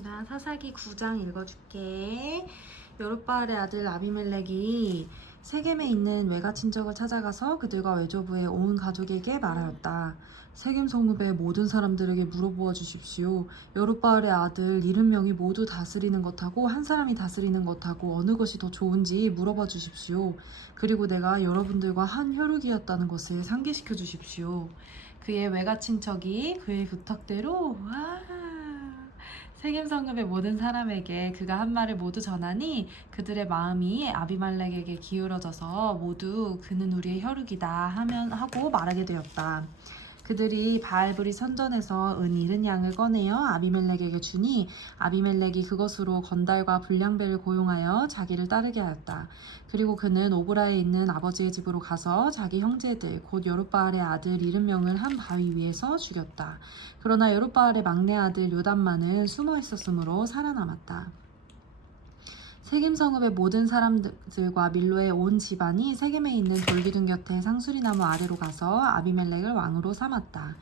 나 사사기 9장 읽어줄게. 여룻바알의 아들 아비멜렉이 세겜에 있는 외가 친척을 찾아가서 그들과 외조부의 온 가족에게 말하였다. 세겜 성읍의 모든 사람들에게 물어보아 주십시오. 여룻바알의 아들 70명이 모두 다스리는 것하고 한 사람이 다스리는 것하고 어느 것이 더 좋은지 물어봐 주십시오. 그리고 내가 여러분들과 한 혈육이었다는 것을 상기시켜 주십시오. 그의 외가 친척이 그의 부탁대로 세겜 성읍의 모든 사람에게 그가 한 말을 모두 전하니 그들의 마음이 아비멜렉에게 기울어져서 모두 그는 우리의 혈육이다 하고 말하게 되었다. 그들이 바알브리 선전에서 은 70양을 꺼내어 아비멜렉에게 주니 아비멜렉이 그것으로 건달과 불량배를 고용하여 자기를 따르게 하였다. 그리고 그는 오브라에 있는 아버지의 집으로 가서 자기 형제들 곧 여룻바알의 아들 70명을 한 바위 위에서 죽였다. 그러나 여룻바알의 막내 아들 요담만은 숨어 있었으므로 살아남았다. 세겜 성읍의 모든 사람들과 밀로의 온 집안이 세겜에 있는 돌기둥 곁에 상수리나무 아래로 가서 아비멜렉을 왕으로 삼았다.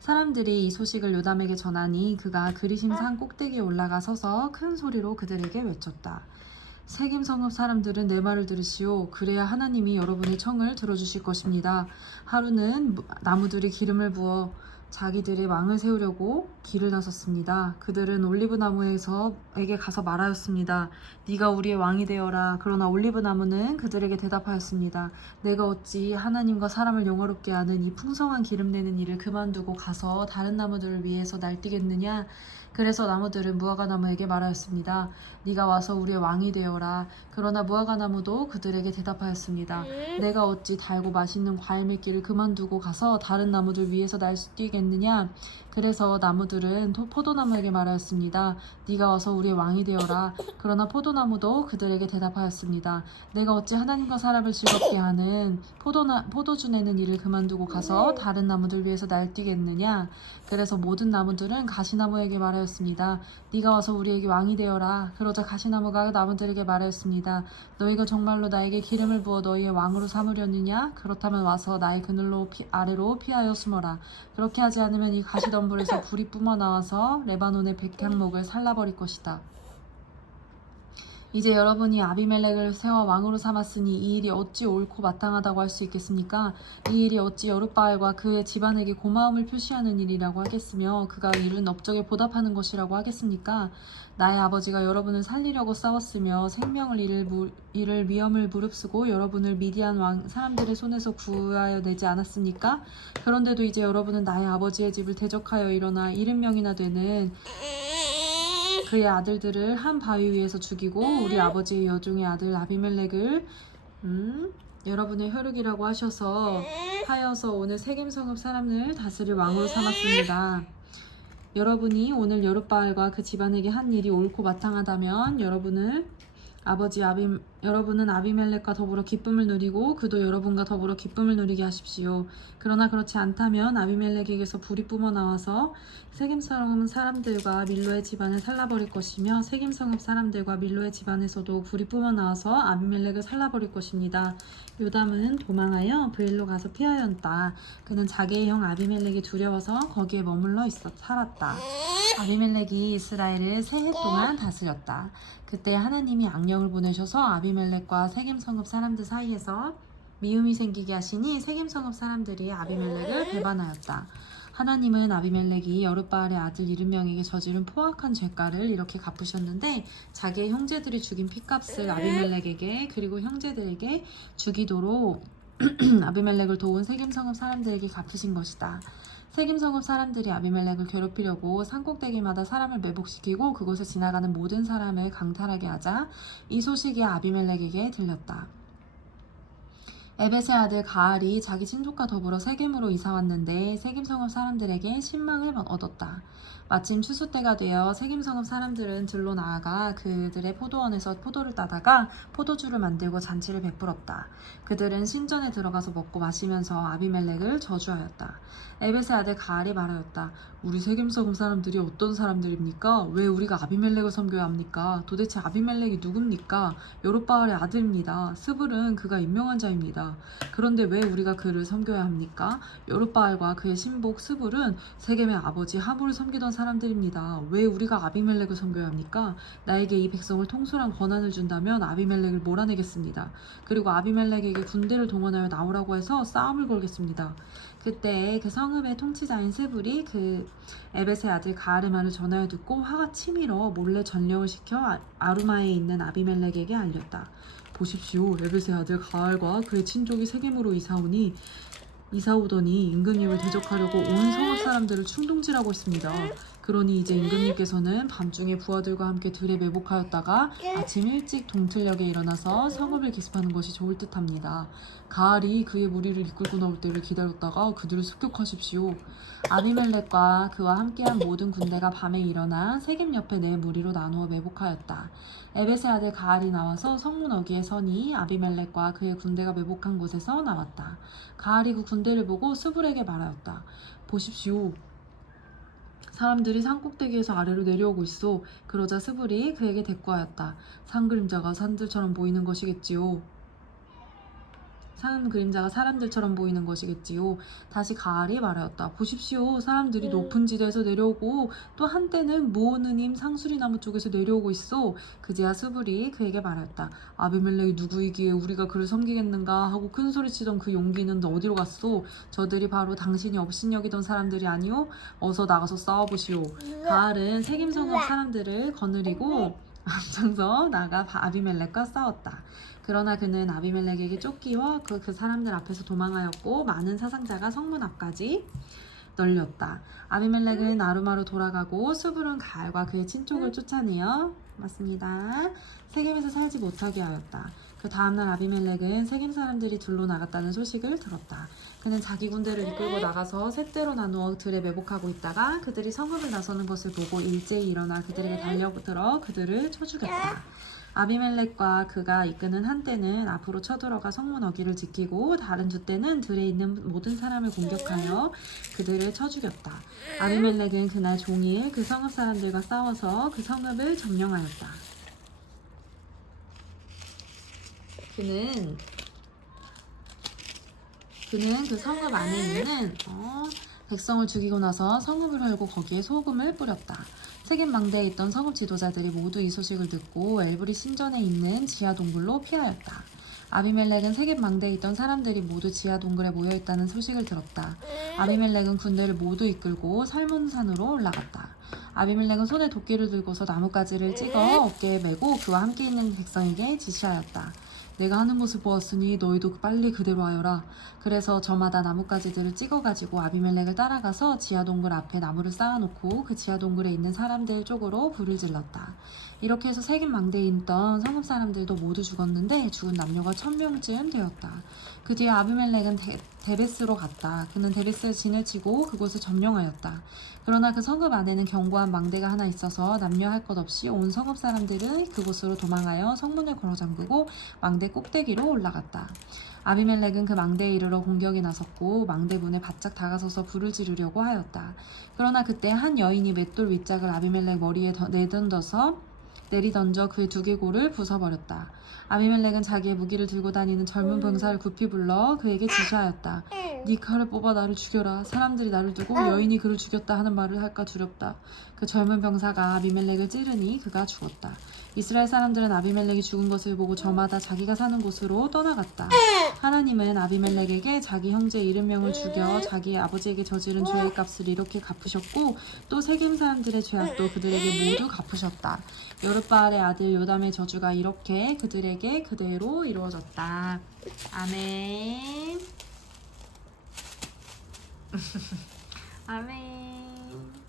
사람들이 이 소식을 요담에게 전하니 그가 그리심 산 꼭대기에 올라가 서서 큰 소리로 그들에게 외쳤다. 세겜 성읍 사람들은 내 말을 들으시오. 그래야 하나님이 여러분의 청을 들어주실 것입니다. 하루는 나무들이 기름을 부어 자기들의 왕을 세우려고 길을 나섰습니다. 그들은 올리브 나무에게 가서 말하였습니다. 네가 우리의 왕이 되어라. 그러나 올리브 나무는 그들에게 대답하였습니다. 내가 어찌 하나님과 사람을 영화롭게 하는 이 풍성한 기름 내는 일을 그만두고 가서 다른 나무들을 위해서 날뛰겠느냐? 그래서 나무들은 무화과 나무에게 말하였습니다. 네가 와서 우리의 왕이 되어라. 그러나 무화과 나무도 그들에게 대답하였습니다. 내가 어찌 달고 맛있는 과일 맺기를 그만두고 가서 다른 나무들 위해서 날뛰겠느냐? 그래서 나무들은 포도나무에게 말하였습니다. 네가 와서 우리의 왕이 되어라. 그러나 포도나무도 그들에게 대답하였습니다. 내가 어찌 하나님과 사람을 즐겁게 하는 포도주 내는 일을 그만두고 가서 다른 나무들 위해서 날뛰겠느냐? 그래서 모든 나무들은 가시나무에게 말하였습니다. 네가 와서 우리에게 왕이 되어라. 그러자 가시나무가 나무들에게 말하였습니다. 너희가 정말로 나에게 기름을 부어 너희의 왕으로 삼으려느냐? 그렇다면 와서 나의 그늘로 아래로 피하여 숨어라. 그렇게 하지 않으면 이 가시덤불에서 불이 뿜어 나와서 레바논의 백향목을 살라버릴 것이다. 이제 여러분이 아비멜렉을 세워 왕으로 삼았으니 이 일이 어찌 옳고 마땅하다고 할 수 있겠습니까? 이 일이 어찌 여룻바알과 그의 집안에게 고마움을 표시하는 일이라고 하겠으며 그가 이룬 업적에 보답하는 것이라고 하겠습니까? 나의 아버지가 여러분을 살리려고 싸웠으며 생명을 잃을 위험을 무릅쓰고 여러분을 미디안 왕 사람들의 손에서 구하여 내지 않았습니까? 그런데도 이제 여러분은 나의 아버지의 집을 대적하여 일어나 70명이나 되는 그의 아들들을 한 바위 위에서 죽이고 우리 아버지의 여종의 아들 아비멜렉을 여러분의 혈육이라고 하여서 오늘 세겜 성읍 사람을 다스릴 왕으로 삼았습니다. 여러분이 오늘 여룻바알과 그 집안에게 한 일이 옳고 마땅하다면 여러분은 아비멜렉과 더불어 기쁨을 누리고 그도 여러분과 더불어 기쁨을 누리게 하십시오. 그러나 그렇지 않다면 아비멜렉에게서 불이 뿜어 나와서 세겜 성읍 사람들과 밀로의 집안을 살라버릴 것이며 세겜 성읍 사람들과 밀로의 집안에서도 불이 뿜어 나와서 아비멜렉을 살라버릴 것입니다. 요담은 도망하여 브엘로 가서 피하였다. 그는 자기의 형 아비멜렉이 두려워서 거기에 머물러 살았다. 아비멜렉이 이스라엘을 3해 동안 다스렸다. 그때 하나님이 악령을 보내셔서 아비멜렉과 세겜 성읍 사람들 사이에서 미움이 생기게 하시니 세겜 성읍 사람들이 아비멜렉을 배반하였다. 하나님은 아비멜렉이 여룻바알의 아들 70명에게 저지른 포악한 죄가를 이렇게 갚으셨는데 자기의 형제들이 죽인 핏값을 아비멜렉에게 그리고 형제들에게 주기도록 아비멜렉을 도운 세겜 성읍 사람들에게 갚으신 것이다. 세겜 성읍 사람들이 아비멜렉을 괴롭히려고 산꼭대기마다 사람을 매복시키고 그곳에 지나가는 모든 사람을 강탈하게 하자 이 소식이 아비멜렉에게 들렸다. 에벳의 아들 가알이 자기 친족과 더불어 세겜으로 이사왔는데 세겜 성읍 사람들에게 신망을 얻었다. 마침 추수 때가 되어 세겜 성읍 사람들은 들로 나아가 그들의 포도원에서 포도를 따다가 포도주를 만들고 잔치를 베풀었다. 그들은 신전에 들어가서 먹고 마시면서 아비멜렉을 저주하였다. 에벳의 아들 가알이 말하였다. 우리 세겜 성읍 사람들이 어떤 사람들입니까? 왜 우리가 아비멜렉을 섬겨야 합니까? 도대체 아비멜렉이 누굽니까? 여룻바알의 아들입니다. 스불은 그가 임명한 자입니다. 있습니다. 그런데 왜 우리가 그를 섬겨야 합니까? 여룻바알과 그의 신복 스불은 세겜의 아버지 하물을 섬기던 사람들입니다. 왜 우리가 아비멜렉을 섬겨야 합니까? 나에게 이 백성을 통솔한 권한을 준다면 아비멜렉을 몰아내겠습니다. 그리고 아비멜렉에게 군대를 동원하여 나오라고 해서 싸움을 걸겠습니다. 그때 그 성읍의 통치자인 스불이 그 에벳의 아들 가알의 말을 전하여 듣고 화가 치밀어 몰래 전령을 시켜 아루마에 있는 아비멜렉에게 알렸다. 보십시오. 에벳의 아들 가알과 그의 친족이 세겜으로 이사오더니 임금님을 대적하려고 온 성읍 사람들을 충동질하고 있습니다. 그러니 이제 임금님께서는 밤중에 부하들과 함께 들에 매복하였다가 아침 일찍 동틀녘에 일어나서 성읍을 기습하는 것이 좋을 듯합니다. 가알이 그의 무리를 이끌고 나올 때를 기다렸다가 그들을 습격하십시오. 아비멜렉과 그와 함께한 모든 군대가 밤에 일어나 세겜 옆에 네 무리로 나누어 매복하였다. 에벳의 아들 가알이 나와서 성문 어귀에 서니 아비멜렉과 그의 군대가 매복한 곳에서 나왔다. 가알이 그 군대를 보고 스불에게 말하였다. 보십시오. 사람들이 산꼭대기에서 아래로 내려오고 있어. 그러자 스불이 그에게 대꾸하였다. 산 그림자가 산들처럼 보이는 것이겠지요. 산 그림자가 사람들처럼 보이는 것이겠지요. 다시 가알이 말하였다. 보십시오. 사람들이 높은 지대에서 내려오고 또 한때는 모으느님 상수리나무 쪽에서 내려오고 있어. 그제야 스불이 그에게 말하였다. 아비멜렉이 누구이기에 우리가 그를 섬기겠는가 하고 큰 소리치던 그 용기는 어디로 갔소? 저들이 바로 당신이 업신여기던 사람들이 아니오? 어서 나가서 싸워보시오. 가알은 세겜 성읍 사람들을 거느리고 앞장서 나가 아비멜렉과 싸웠다. 그러나 그는 아비멜렉에게 쫓기어 그 사람들 앞에서 도망하였고 많은 사상자가 성문 앞까지 널렸다. 아비멜렉은 아루마로 돌아가고 스불은 가알과 그의 친족을 쫓아내어 맞습니다. 세겜에서 살지 못하게 하였다. 그 다음날 아비멜렉은 세겜 사람들이 둘로 나갔다는 소식을 들었다. 그는 자기 군대를 이끌고 나가서 셋대로 나누어 들에 매복하고 있다가 그들이 성읍을 나서는 것을 보고 일제히 일어나 그들에게 달려들어 그들을 쳐 죽였다. 아비멜렉과 그가 이끄는 한 떼는 앞으로 쳐들어가 성문 어귀를 지키고 다른 두 떼는 들에 있는 모든 사람을 공격하여 그들을 쳐 죽였다. 아비멜렉은 그날 종일 그 성읍 사람들과 싸워서 그 성읍을 점령하였다. 그는 그 성읍 안에 있는 백성을 죽이고 나서 성읍을 헐고 거기에 소금을 뿌렸다. 세겜 망대에 있던 성읍 지도자들이 모두 이 소식을 듣고 엘브리 신전에 있는 지하 동굴로 피하였다. 아비멜렉은 세겜 망대에 있던 사람들이 모두 지하 동굴에 모여 있다는 소식을 들었다. 아비멜렉은 군대를 모두 이끌고 살몬산으로 올라갔다. 아비멜렉은 손에 도끼를 들고서 나뭇가지를 찍어 어깨에 메고 그와 함께 있는 백성에게 지시하였다. 내가 하는 것을 보았으니 너희도 빨리 그대로 하여라. 그래서 저마다 나뭇가지들을 찍어가지고 아비멜렉을 따라가서 지하동굴 앞에 나무를 쌓아놓고 그 지하동굴에 있는 사람들 쪽으로 불을 질렀다. 이렇게 해서 세겜 망대에 있던 성읍 사람들도 모두 죽었는데 죽은 남녀가 1000명쯤 되었다. 그 뒤에 아비멜렉은 데베스로 갔다. 그는 데베스에 진을 치고 그곳을 점령하였다. 그러나 그 성읍 안에는 견고한 망대가 하나 있어서 남녀 할 것 없이 온 성읍 사람들은 그곳으로 도망하여 성문을 걸어 잠그고 망대 꼭대기로 올라갔다. 아비멜렉은 그 망대에 이르러 공격에 나섰고 망대 문에 바짝 다가서서 불을 지르려고 하였다. 그러나 그때 한 여인이 맷돌 윗짝을 아비멜렉 머리에 내리던져 그의 두개골을 부숴버렸다. 아비멜렉은 자기의 무기를 들고 다니는 젊은 병사를 급히 불러 그에게 지시하였다. 네 칼을 뽑아 나를 죽여라. 사람들이 나를 두고 여인이 그를 죽였다 하는 말을 할까 두렵다. 그 젊은 병사가 아비멜렉을 찌르니 그가 죽었다. 이스라엘 사람들은 아비멜렉이 죽은 것을 보고 저마다 자기가 사는 곳으로 떠나갔다. 하나님은 아비멜렉에게 자기 형제 70명을 죽여 자기 아버지에게 저지른 죄의 값을 이렇게 갚으셨고 또 세겜 사람들의 죄악도 그들에게 모두 갚으셨다. 여룻바알의 아들 요담의 저주가 이렇게 그들에게 그대로 이루어졌다. 아멘. 아멘.